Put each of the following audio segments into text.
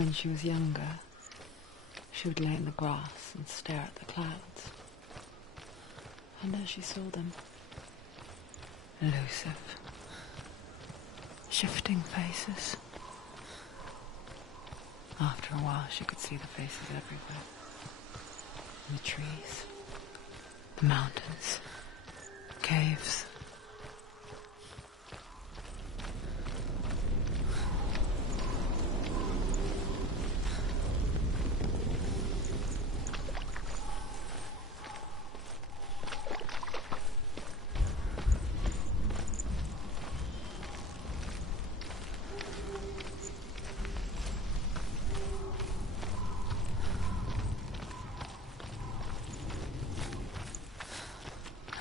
When she was younger, she would lay in the grass and stare at the clouds. And as she saw them, elusive, shifting faces. After a while, she could see the faces everywhere. In the trees, the mountains, caves.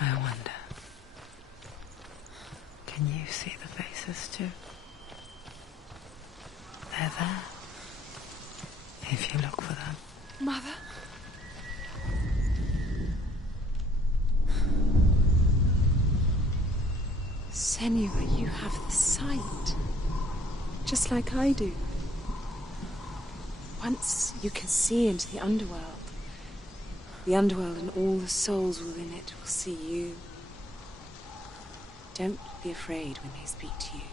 I wonder, can you see the faces too? They're there, if you look for them. Mother? Senua, you have the sight, just like I do. Once you can see into the underworld. The underworld and all the souls within it will see you. Don't be afraid when they speak to you.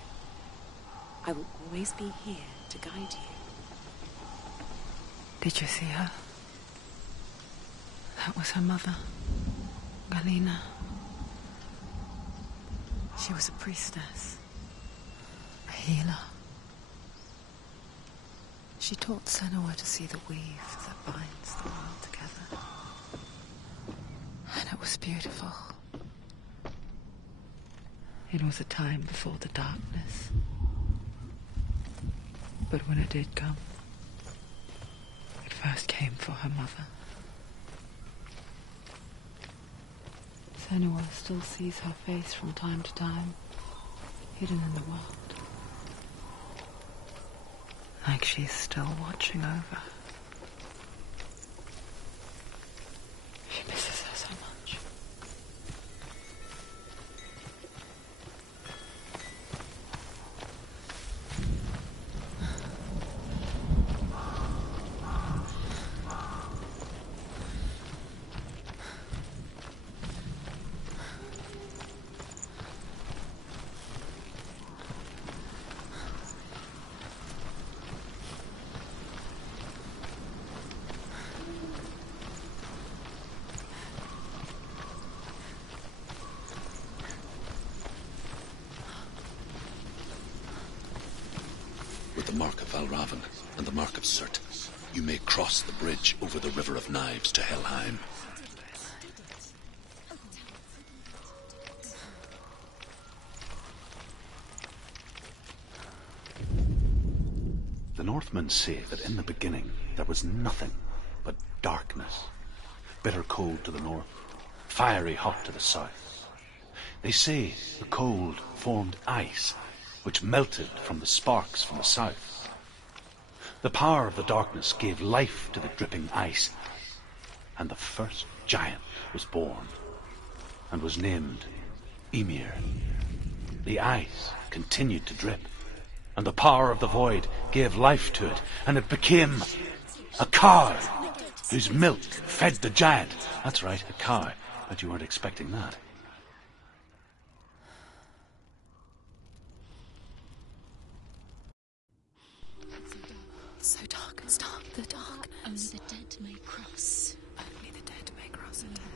I will always be here to guide you. Did you see her? That was her mother, Galina. She was a priestess, a healer. She taught Senua to see the weave that binds the world together. And it was beautiful. It was a time before the darkness. But when it did come, it first came for her mother. Senua still sees her face from time to time, hidden in the world. Like she's still watching over. She misses her so much. With the mark of Valravan and the mark of Surt, you may cross the bridge over the River of Knives to Helheim. The Northmen say that in the beginning there was nothing but darkness. Bitter cold to the north, fiery hot to the south. They say the cold formed ice, which melted from the sparks from the south. The power of the darkness gave life to the dripping ice, and the first giant was born, and was named Ymir. The ice continued to drip, and the power of the void gave life to it, and it became a cow, whose milk fed the giant. That's right, a cow. Bet you weren't expecting that. So dark and stark, the darkness. Only the dead may cross. Only the dead may cross into hell.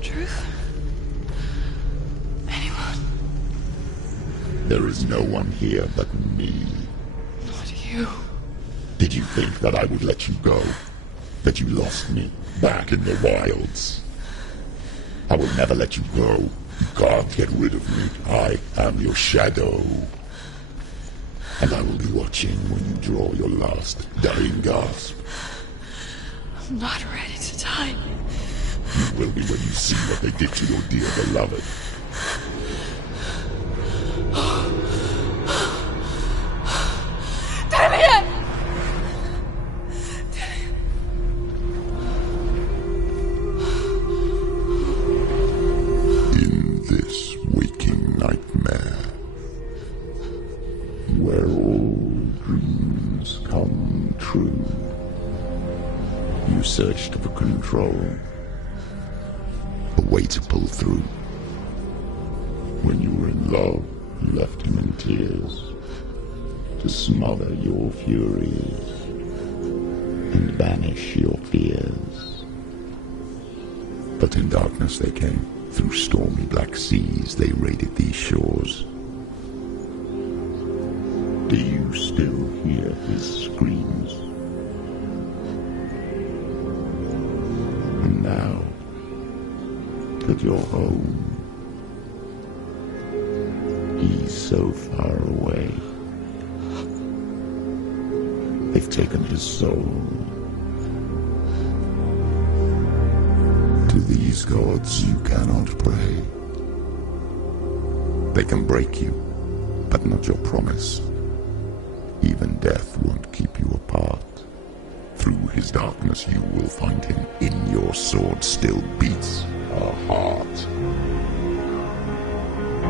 Truth? Anyone? There is no one here but me. Not you. Did you think that I would let you go? That you lost me back in the wilds? I will never let you go. You can't get rid of me. I am your shadow. And I will be watching when you draw your last dying gasp. I'm not ready to die. You will be when you see what they did to your dear beloved. In this waking nightmare, where all dreams come true, you searched for control, a way to pull through. When you were in love, you left him in tears, to smother your furies and banish your fears. But in darkness they came, through stormy black seas they raided these shores. Do you still hear his screams? And now that you're home, he's so far away. They've taken his soul. To these gods you cannot pray. They can break you, but not your promise. Even death won't keep you apart. Through his darkness you will find him. In your sword still beats a heart.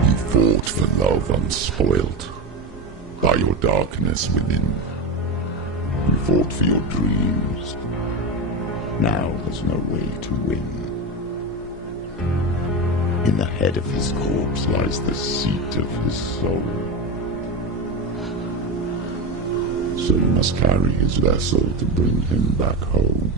You fought for love unspoilt by your darkness within. You fought for your dreams. Now there's no way to win. In the head of his corpse lies the seat of his soul. So you must carry his vessel to bring him back home.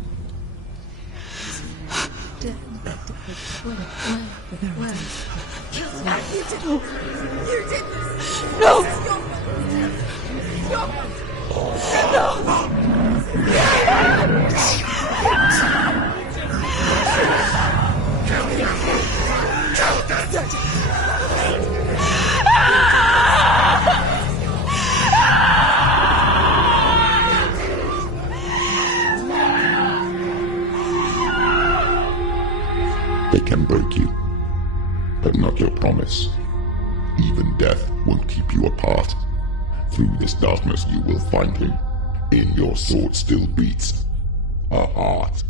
They can break you, but not your promise. Even death won't keep you apart. Through this darkness you will find him. In your sword still beats a heart.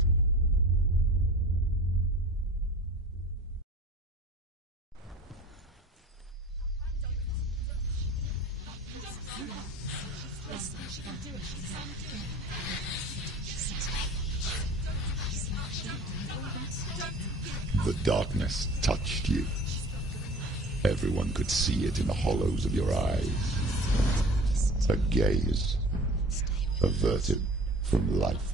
The darkness touched you. Everyone could see it in the hollows of your eyes. A gaze averted from life.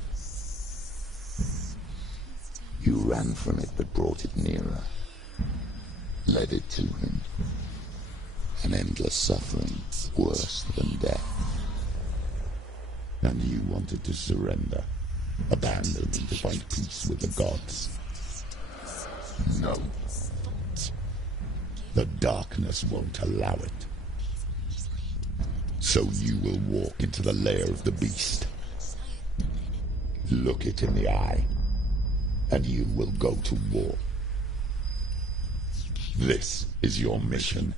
You ran from it but brought it nearer. Led it to him. An endless suffering worse than death. And you wanted to surrender. Abandon and to find peace with the gods. No. The darkness won't allow it. So you will walk into the lair of the beast. Look it in the eye, and you will go to war. This is your mission.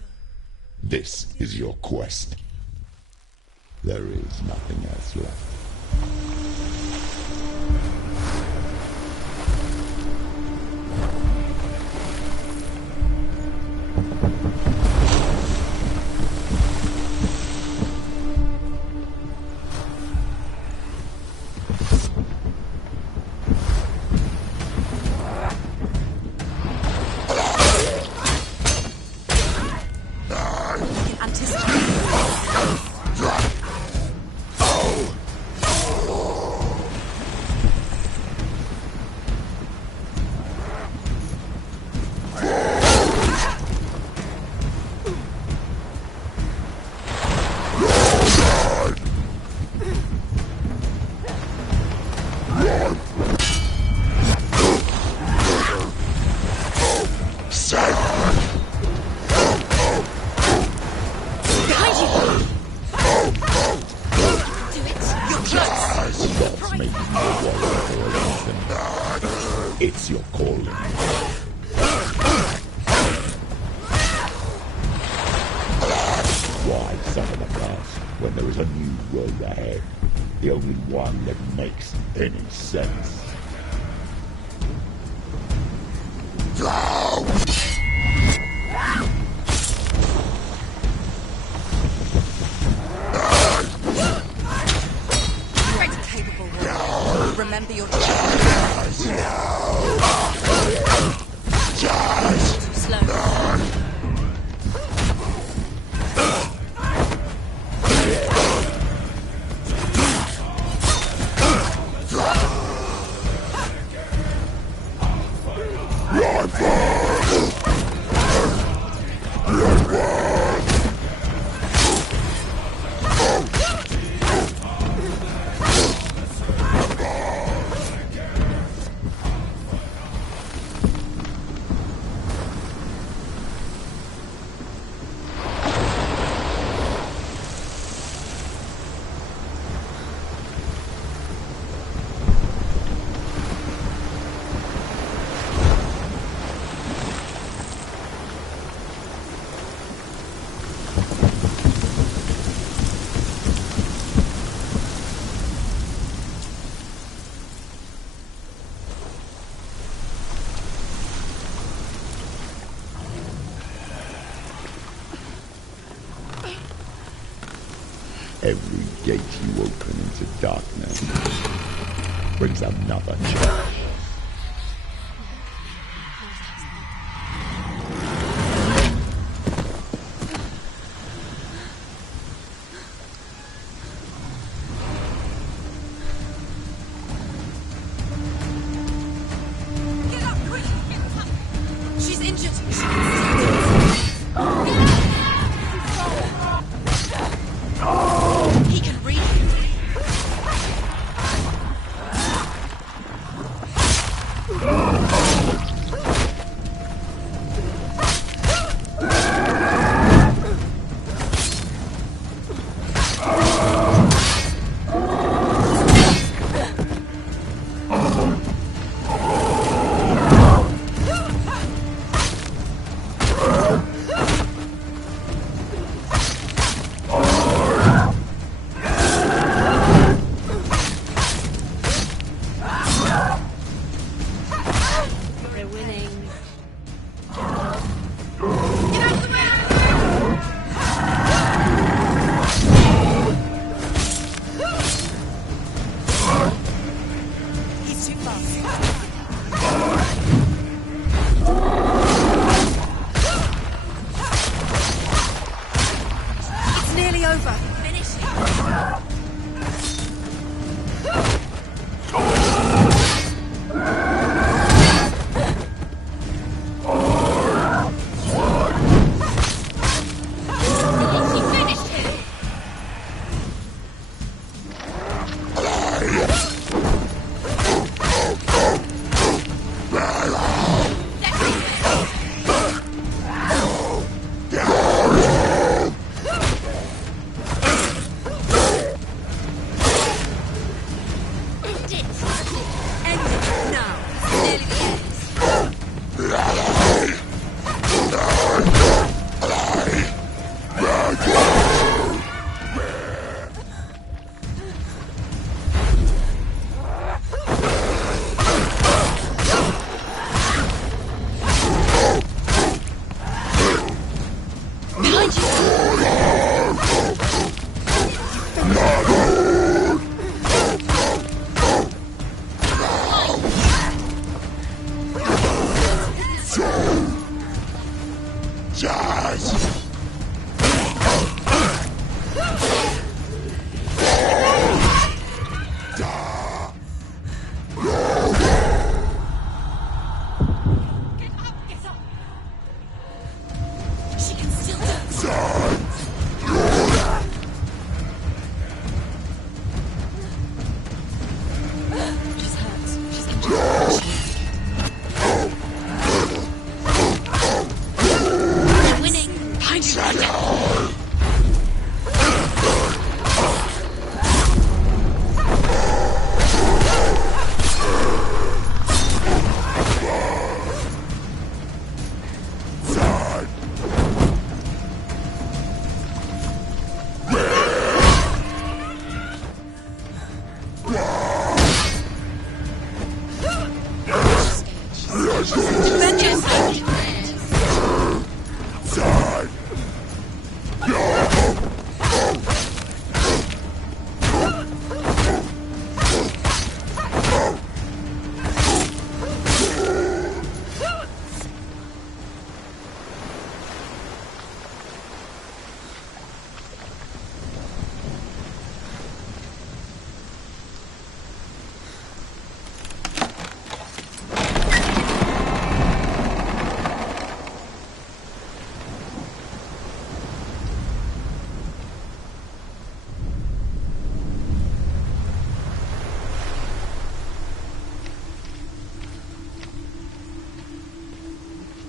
This is your quest. There is nothing else left. It's your calling. Why summon a past when there is a new road ahead? The only one that makes any sense. Remember your Every gate you open into darkness brings another change. Get up, quick! She's injured! He can read you. We're winning. Get out the way! He's too fast. It's nearly over. Finish it. He finished him.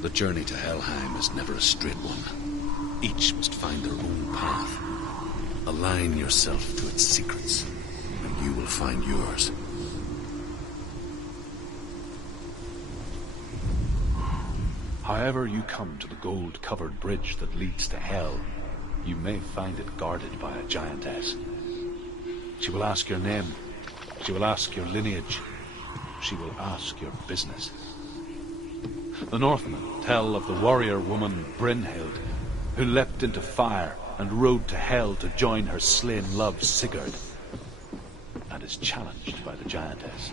The journey to Helheim is never a straight one. Each must find their own path. Align yourself to its secrets, and you will find yours. However you come to the gold-covered bridge that leads to Hell, you may find it guarded by a giantess. She will ask your name. She will ask your lineage. She will ask your business. The Northmen tell of the warrior woman Brynhild, who leapt into fire and rode to Hell to join her slain love Sigurd, and is challenged by the giantess.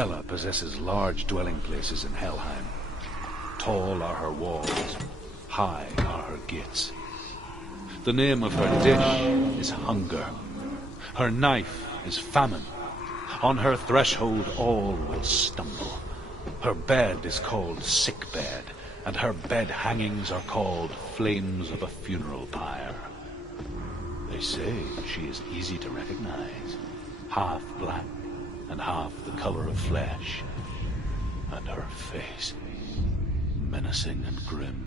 Hela possesses large dwelling places in Helheim. Tall are her walls, high are her gates. The name of her dish is hunger. Her knife is famine. On her threshold all will stumble. Her bed is called sick bed, and her bed hangings are called flames of a funeral pyre. They say she is easy to recognize, half black and half the color of flesh, and her face menacing and grim.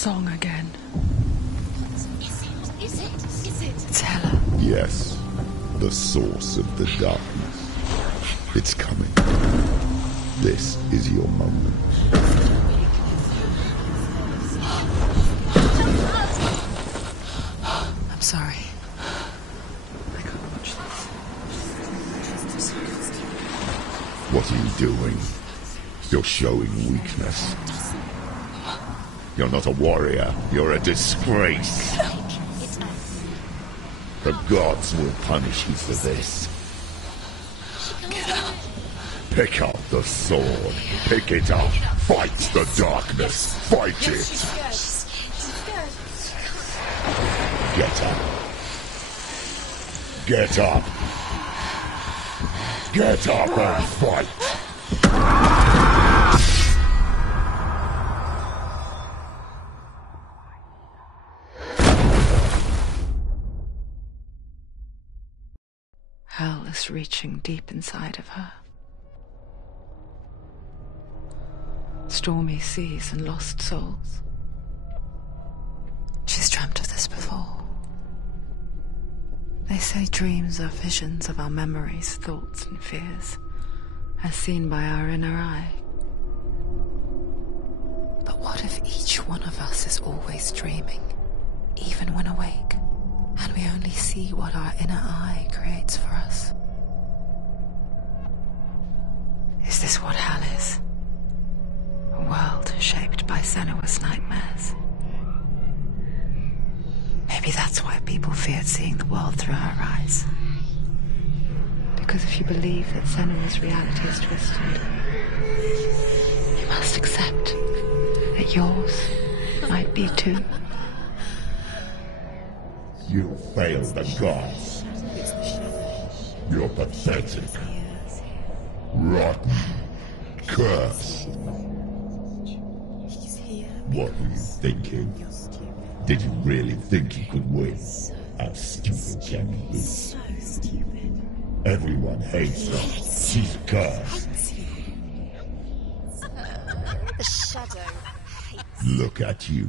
song again. Is it? It's Hela. Yes, the source of the darkness. It's coming. This is your moment. I'm sorry. I can't watch this. What are you doing? You're showing weakness. You're not a warrior. You're a disgrace. The gods will punish you for this. Pick up the sword. Pick it up. Fight the darkness. Fight it. Get up. Get up. Get up and fight. Hell is reaching deep inside of her. Stormy seas and lost souls. She's dreamt of this before. They say dreams are visions of our memories, thoughts and fears, as seen by our inner eye. But what if each one of us is always dreaming, even when awake, and we only see what our inner eye creates for us? Is this what hell is? A world shaped by Senua's nightmares. Maybe that's why people feared seeing the world through her eyes. Because if you believe that Senua's reality is twisted, you must accept that yours might be too. You failed the gods. You're pathetic. Rotten. Cursed. What were you thinking? Did you really think you could win? How stupid can you be? So stupid. Everyone hates her. She's cursed. The shadow hates. Look at you.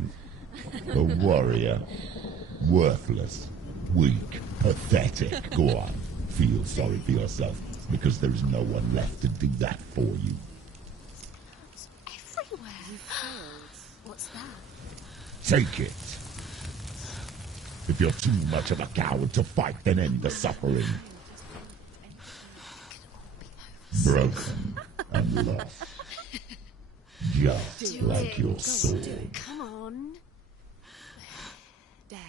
A warrior. Worthless. Weak. Pathetic. Go on. Feel sorry for yourself, because there is no one left to do that for you. Everywhere. You failed. What's that? Take it. If you're too much of a coward to fight, then end the suffering. Broken and lost. Just like your sword. Come on. There.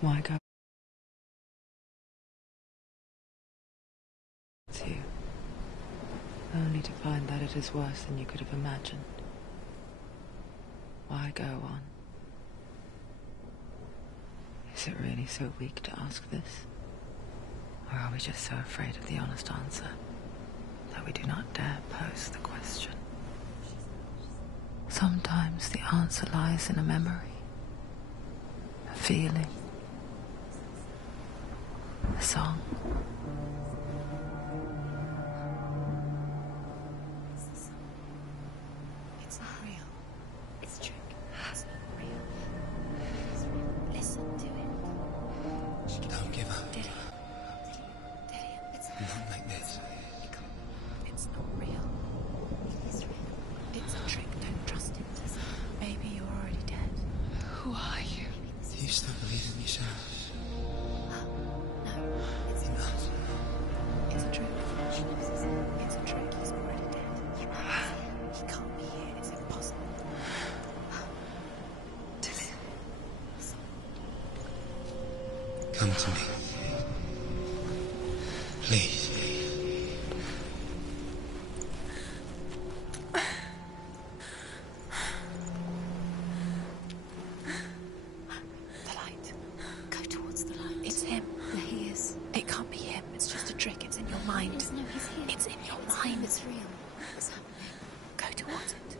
Why go to you, only to find that it is worse than you could have imagined? Why go on? Is it really so weak to ask this? Or are we just so afraid of the honest answer that we do not dare pose the question? Sometimes the answer lies in a memory, a feeling, a song. It's not real. It's a trick. It's not real. Listen to it. Don't give up. Did it? It's Not like this. It's not real. It's real. It's a trick. Don't trust it. Maybe you're already dead. Who are you? Do you still believe in yourself? No, it's not. It's a trick. It's a trick. He's already dead. He can't be here. It's impossible. Come to me. Please. The light. Go towards the light. It's him. There he is. It can't be him. It's just a trick. It's in your mind. No, he's here. It's in your mind. It's real. What's happening? Go towards it.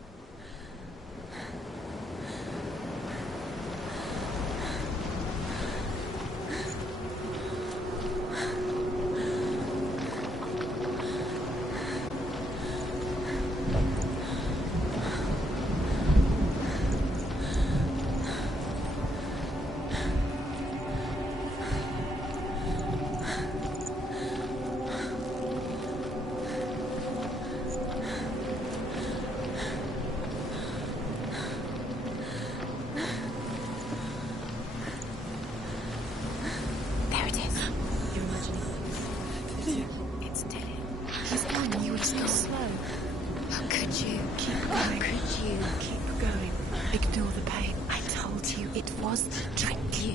you. Keep going. Ignore the pain. I told you it was to trick you.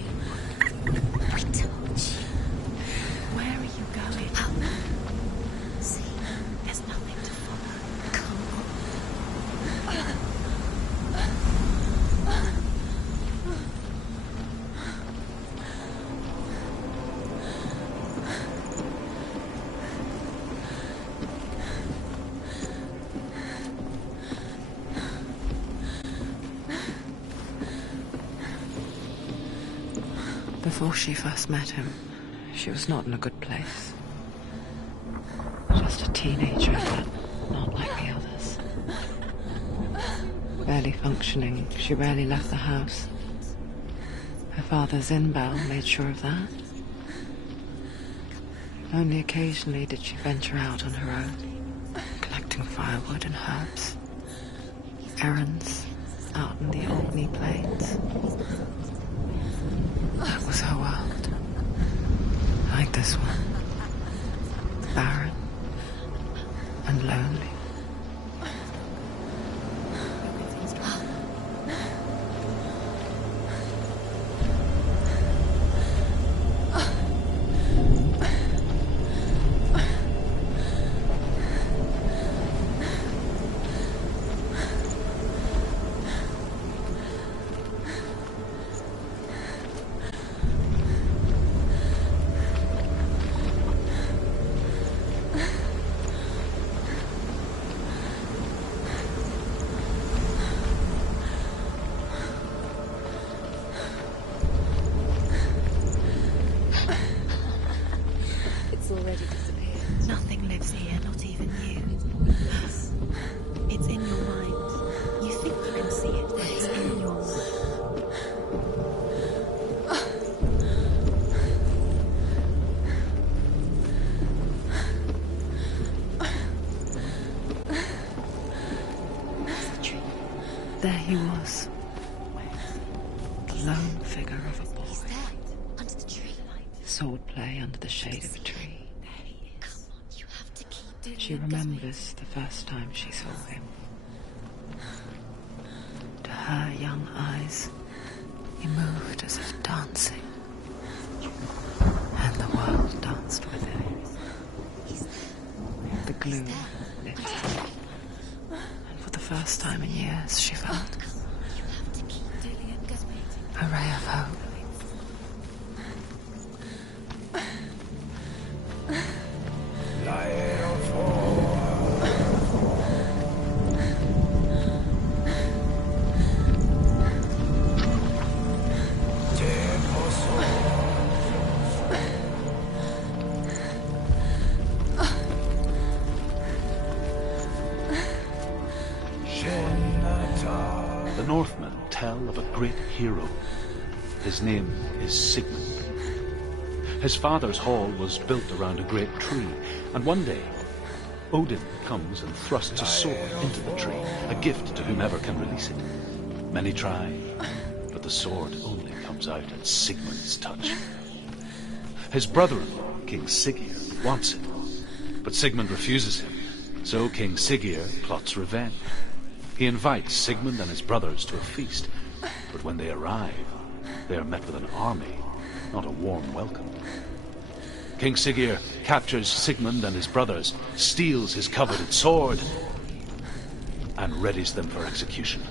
I told you. Where are you going? Up. See, there's nothing to follow. Come on. Before she first met him, she was not in a good place. Just a teenager, but not like the others. Barely functioning, she rarely left the house. Her father's in-bell made sure of that. Only occasionally did she venture out on her own, collecting firewood and herbs. Errands out in the Orkney Plains. That was her world. Like this one. Barren and lonely. Already disappeared. Nothing lives here, not even you. It's in your mind. You think you can see it, but it's in your mind. There he was. The lone figure of a boy. He's there, under the tree. Swordplay under the shade of a tree. She remembers the first time she saw him. To her young eyes, he moved as if dancing, and the world danced with him. The gloom lifted, and for the first time in years, she felt a ray of hope. The Northmen tell of a great hero. His name is Sigmund. His father's hall was built around a great tree, and one day Odin comes and thrusts a sword into the tree, a gift to whomever can release it. Many try, but the sword only comes out at Sigmund's touch. His brother-in-law, King Siggeir, wants it, but Sigmund refuses him, so King Siggeir plots revenge. He invites Sigmund and his brothers to a feast, but when they arrive, they are met with an army, not a warm welcome. King Siggeir captures Sigmund and his brothers, steals his coveted sword, and readies them for execution.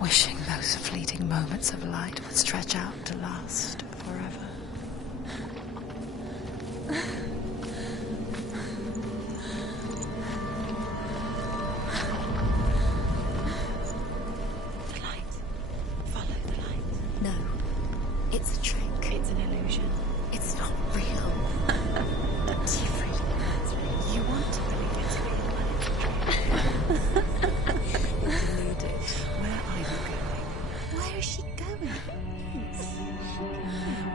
wishing those fleeting moments of light would stretch out to last forever. The light. Follow the light. No. It's a trick. It's an illusion. It's not real. You want to believe it's real, but it's a trick. You're deluded. Where are you going? Where is she going?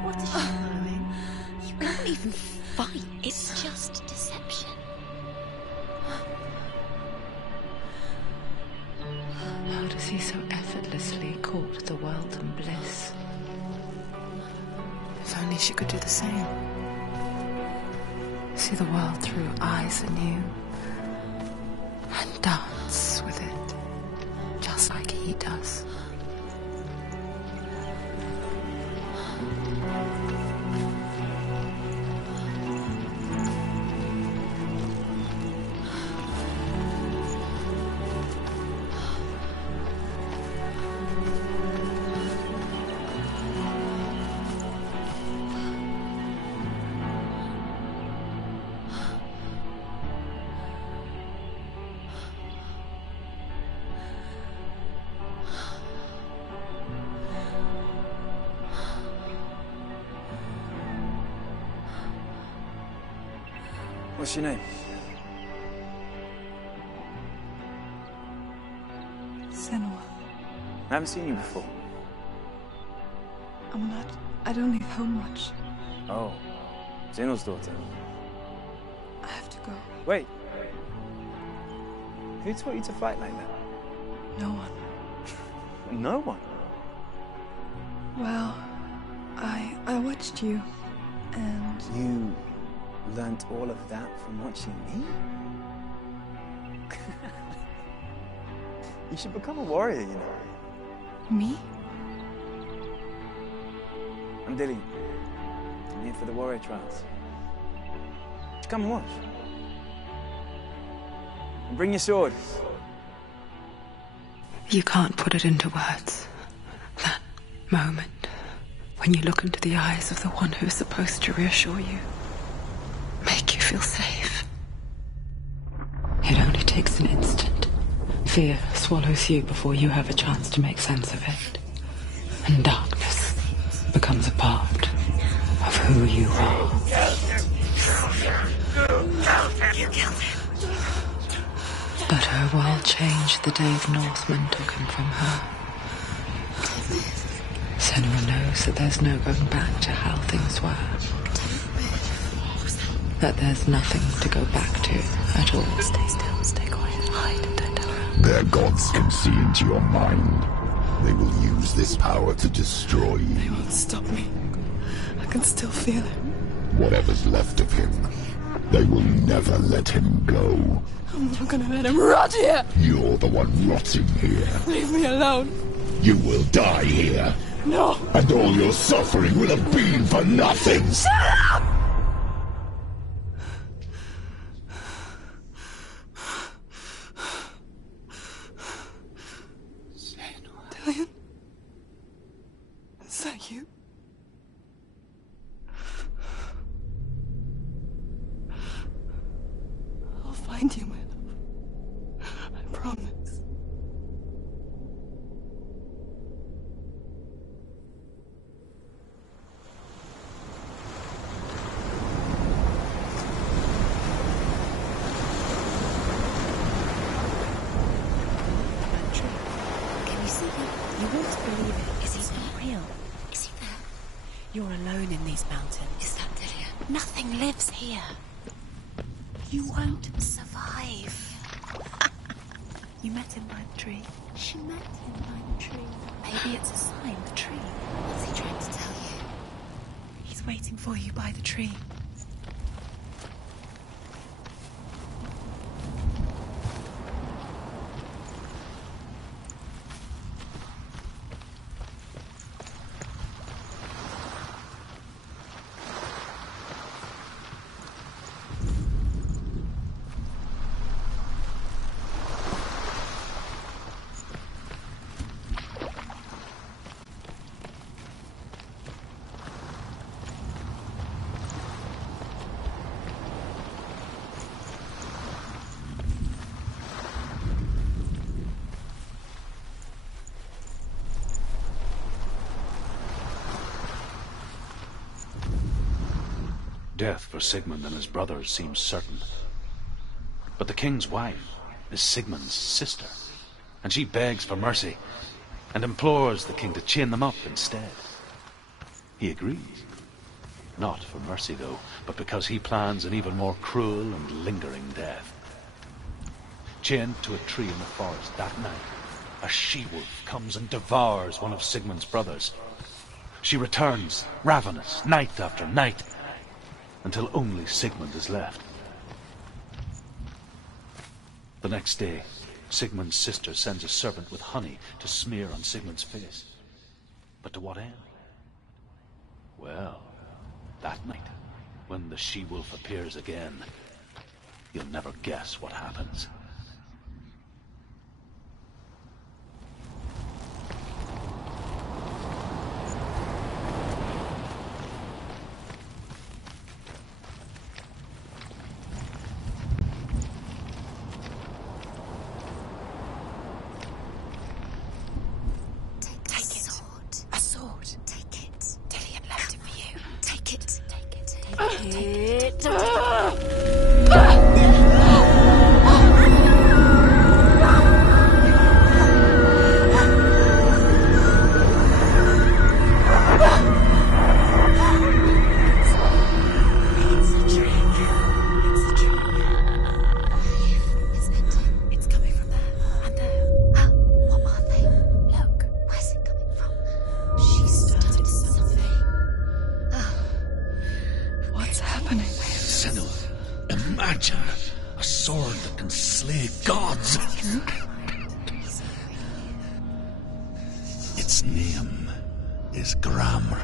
What is she following? You can't even fight. It's just deception. How does he so effortlessly court the world and bliss? If only she could do the same. See the world through eyes anew and dance with it, just like he does. What's your name? Senua. I haven't seen you before. I don't leave home much. Oh, Zenua's daughter. I have to go. Wait. Who taught you to fight like that? No one. No one. Well, I watched you, and You learnt all of that from watching me? You should become a warrior, you know. me? I'm Dilly. I'm here for the warrior trials. Just come and watch. And bring your sword. You can't put it into words. That moment when you look into the eyes of the one who is supposed to reassure you, make you feel safe. It only takes an instant. Fear swallows you before you have a chance to make sense of it. And darkness becomes a part of who you are. You killed him. But her world changed the day the Northmen took him from her. Senua knows that there's no going back to how things were. That there's nothing to go back to at all. Stay still, stay quiet, hide, and don't tell her. Their gods can see into your mind. They will use this power to destroy you. They won't stop me. I can still feel it. Whatever's left of him, they will never let him go. I'm not gonna let him rot here. You're the one rotting here. Leave me alone. You will die here. No. And all your suffering will have been for nothing. Shut up! Dillian? Is that you? I'll find you, my love. I promise. Can you see him? You want to believe it. Is he not real? Is he there? You're alone in these mountains. Is that Dillian? Nothing lives here. You won't survive. You met him by the tree. She met him by the tree. Maybe it's a sign, the tree. What's he trying to tell you? He's waiting for you by the tree. death for Sigmund and his brothers seems certain. But the king's wife is Sigmund's sister, and she begs for mercy and implores the king to chain them up instead. He agrees. Not for mercy, though, but because he plans an even more cruel and lingering death. Chained to a tree in the forest that night, a she-wolf comes and devours one of Sigmund's brothers. She returns, ravenous, night after night, until only Sigmund is left. The next day, Sigmund's sister sends a servant with honey to smear on Sigmund's face. But to what end? Well, that night, when the she-wolf appears again, you'll never guess what happens. Its name is Gramr.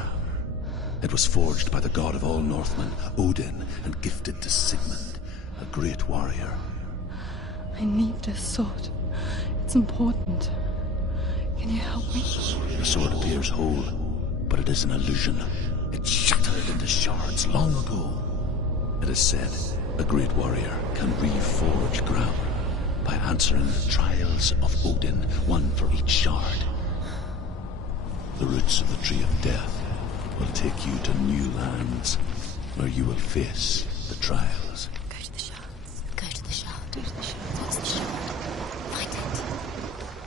It was forged by the god of all Northmen, Odin, and gifted to Sigmund, a great warrior. I need this sword. It's important. Can you help me? The sword appears whole, but it is an illusion. It shattered into shards long ago. It is said a great warrior can reforge Gramr by answering the trials of Odin, one for each shard. The roots of the Tree of Death will take you to new lands where you will face the trials. Go to the shards. Go to the shard. Go to the shard. What's the shard? Find it.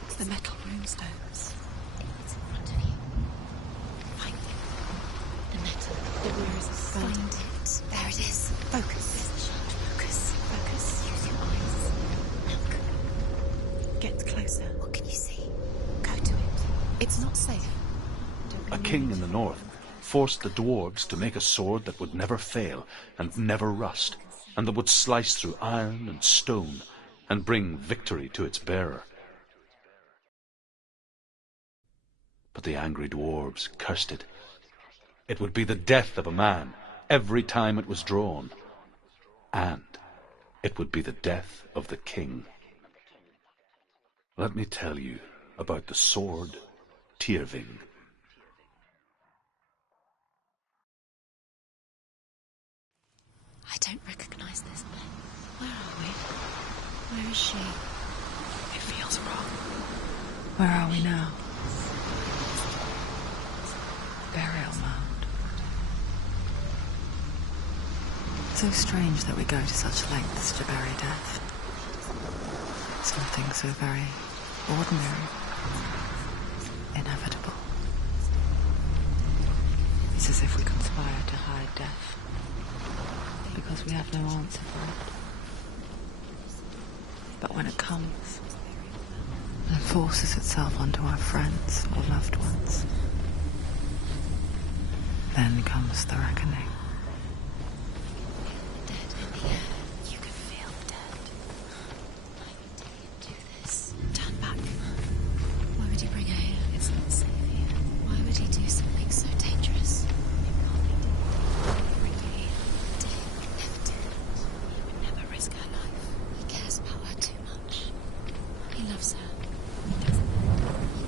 It's the metal runestones. It's in front of you. Find it. The metal. Where is it? Find it. There it is. Focus. There's the shard. Focus. Focus. Use your eyes. Look. Get closer. What can you see? Go to it. It's not safe. A king in the north forced the dwarves to make a sword that would never fail and never rust, and that would slice through iron and stone and bring victory to its bearer. But the angry dwarves cursed it. It would be the death of a man every time it was drawn, and it would be the death of the king. Let me tell you about the sword Tyrving. I don't recognize this place. Where are we? Where is she? It feels wrong. Where are we now? Burial mound. So strange that we go to such lengths to bury death. Something so very ordinary, inevitable. It's as if we conspire to hide death, because we have no answer for it. But when it comes and forces itself onto our friends or loved ones, then comes the reckoning. Dead in the air. You can feel the dead. Why would Dillion do this? Turn back. Why would he bring her here? It's not safe here. Why would he do something so dangerous? Bring her here. Dillion would never do that. He would never risk her life. He cares about her too much. He loves her. He doesn't.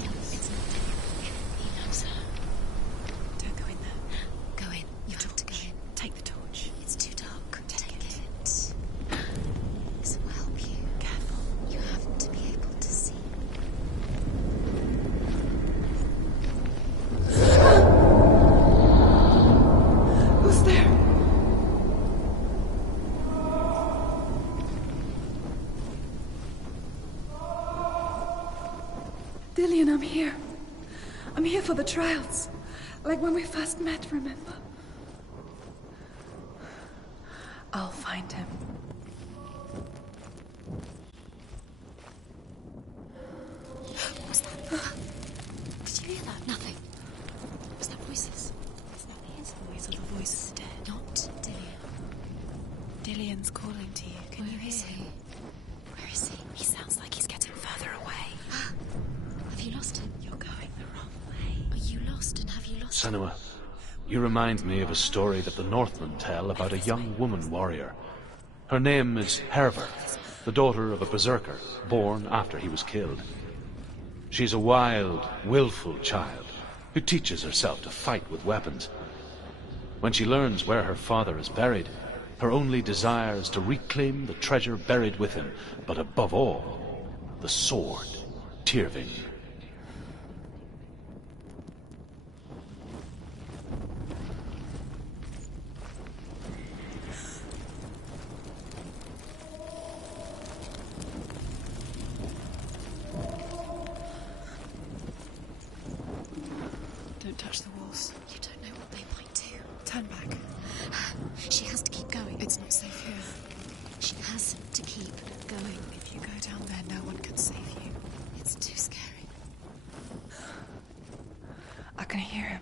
He does. It's not Dillion. He loves her. Don't go in there. Go in. You have to go in. Dillion, I'm here. I'm here for the trials. Like when we first met, remember? I'll find him. What was that? Did you hear that? Nothing. Was that voices? It's not his voice or the voice of the dead. Not Dillion. Dillion's calling to you. Can you hear him? Where is he? He sounds like he's getting further away. Have you lost him? You're going the wrong way. Are you lost, and have you lost him? Senua, you remind me of a story that the Northmen tell about a young woman warrior. Her name is Herver, the daughter of a berserker, born after he was killed. She's a wild, willful child who teaches herself to fight with weapons. When she learns where her father is buried, her only desire is to reclaim the treasure buried with him, but above all, the sword, Tyrving. Don't touch the walls. You don't know what they might do. Turn back. She has to keep going. It's not safe here. She has to keep going. If you go down there, no one can save you. It's too scary. I can hear him.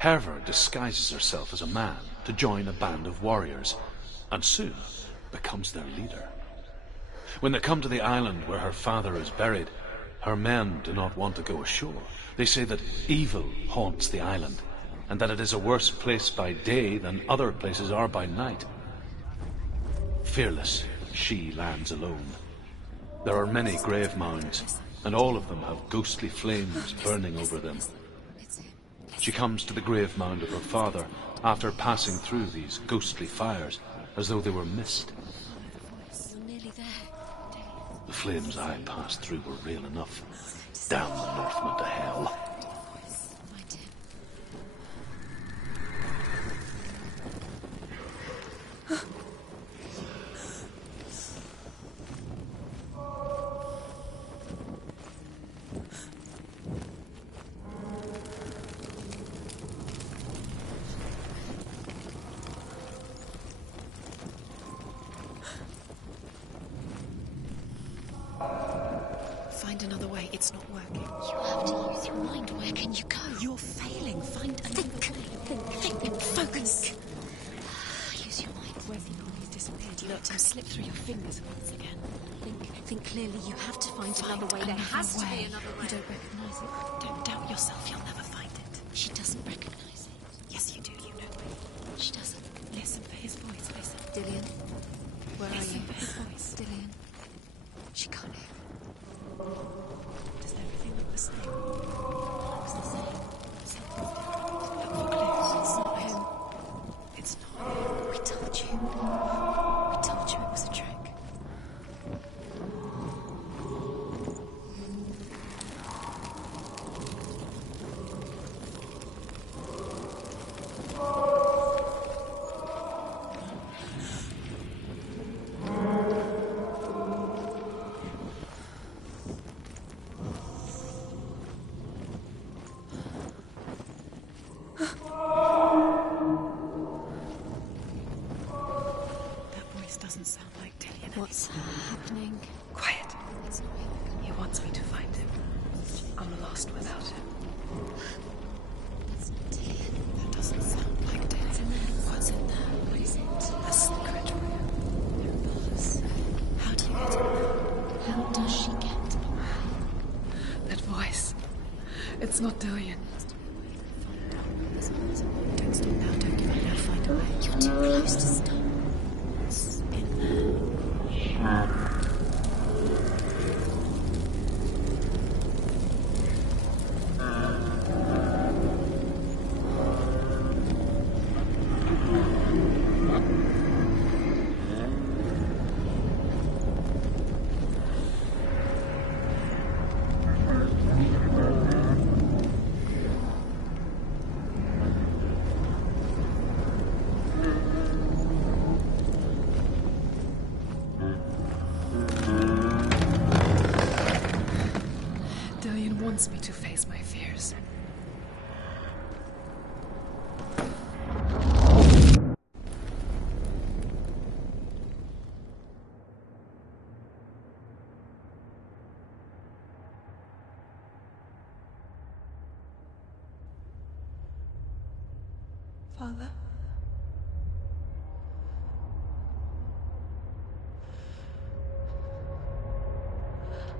Herver disguises herself as a man to join a band of warriors, and soon becomes their leader. When they come to the island where her father is buried, her men do not want to go ashore. They say that evil haunts the island, and that it is a worse place by day than other places are by night. Fearless, she lands alone. There are many grave mounds, and all of them have ghostly flames burning over them. She comes to the grave mound of her father after passing through these ghostly fires, as though they were mist. You're nearly there. The flames I passed through were real enough. Damn the Northmen to hell. Find him. Find another way. It's not working. You have to use your mind. Where can you go? You're failing. Find another Think. Focus. Use your mind. Where's he gone? He's disappeared. Look, slip through your fingers once again. Think clearly. You have to find another way. There has to be another way. You don't recognize it. Don't doubt yourself. You'll never find it. She doesn't recognize it. Yes, you do. You know it. She doesn't. Listen for his voice. Listen. Dillion, where are Listen you? for his voice. Dillion. She can't hear. Does everything look the same? Looks the same. Look for clues. It's not him. It's not him. We told you. We told you it was a trick. Doesn't sound like Dillion. What's happening? Quiet. It's not him. He wants me to find him. I'm lost without him. It's not Dillion. That doesn't sound like Dillion. What's in there? What is it? A secret room. There are bars. How do you get in there? How does she get away? That voice. It's not Dillion. Don't stop now. Don't give up now. Find a way. You're too close to stop. What's in there? wants me to face my fears. Father?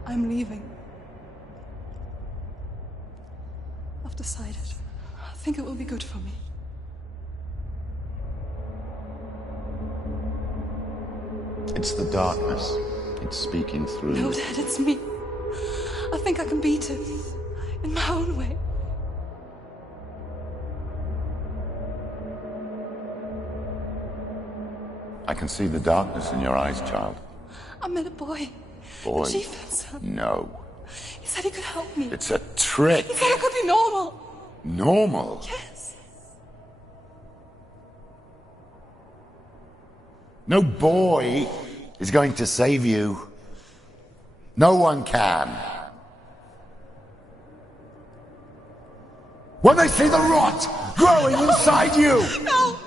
I'm leaving. I've decided. I think it will be good for me. It's the darkness. It's speaking through. No, Dad, it's me. I think I can beat it. In my own way. I can see the darkness in your eyes, child. I met a boy. Boy? The chief said so. No. He said he could help me. It's a trick. He said I could be normal. Normal? Yes. No boy is going to save you. No one can. When they see the rot growing inside you, No!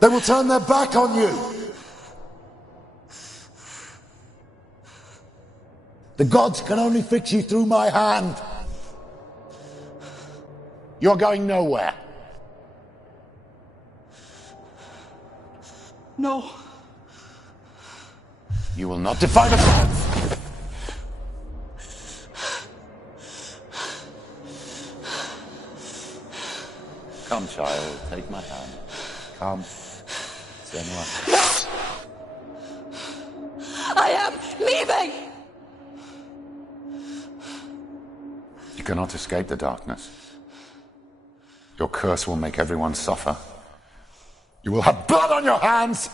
they will turn their back on you. The gods can only fix you through my hand. You're going nowhere. No. You will not defy the gods. Come, child, take my hand. Come. Senua. No! I am leaving! You cannot escape the darkness. Your curse will make everyone suffer. You will have blood on your hands!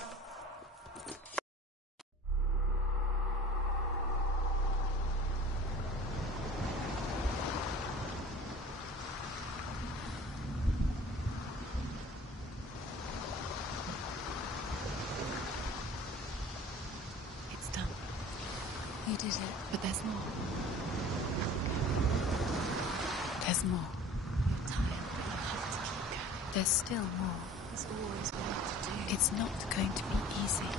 It's done. You did it, but there's more. There's more. You're tired, but you have to keep going. There's still more. There's always more to do. It's not going to be easy.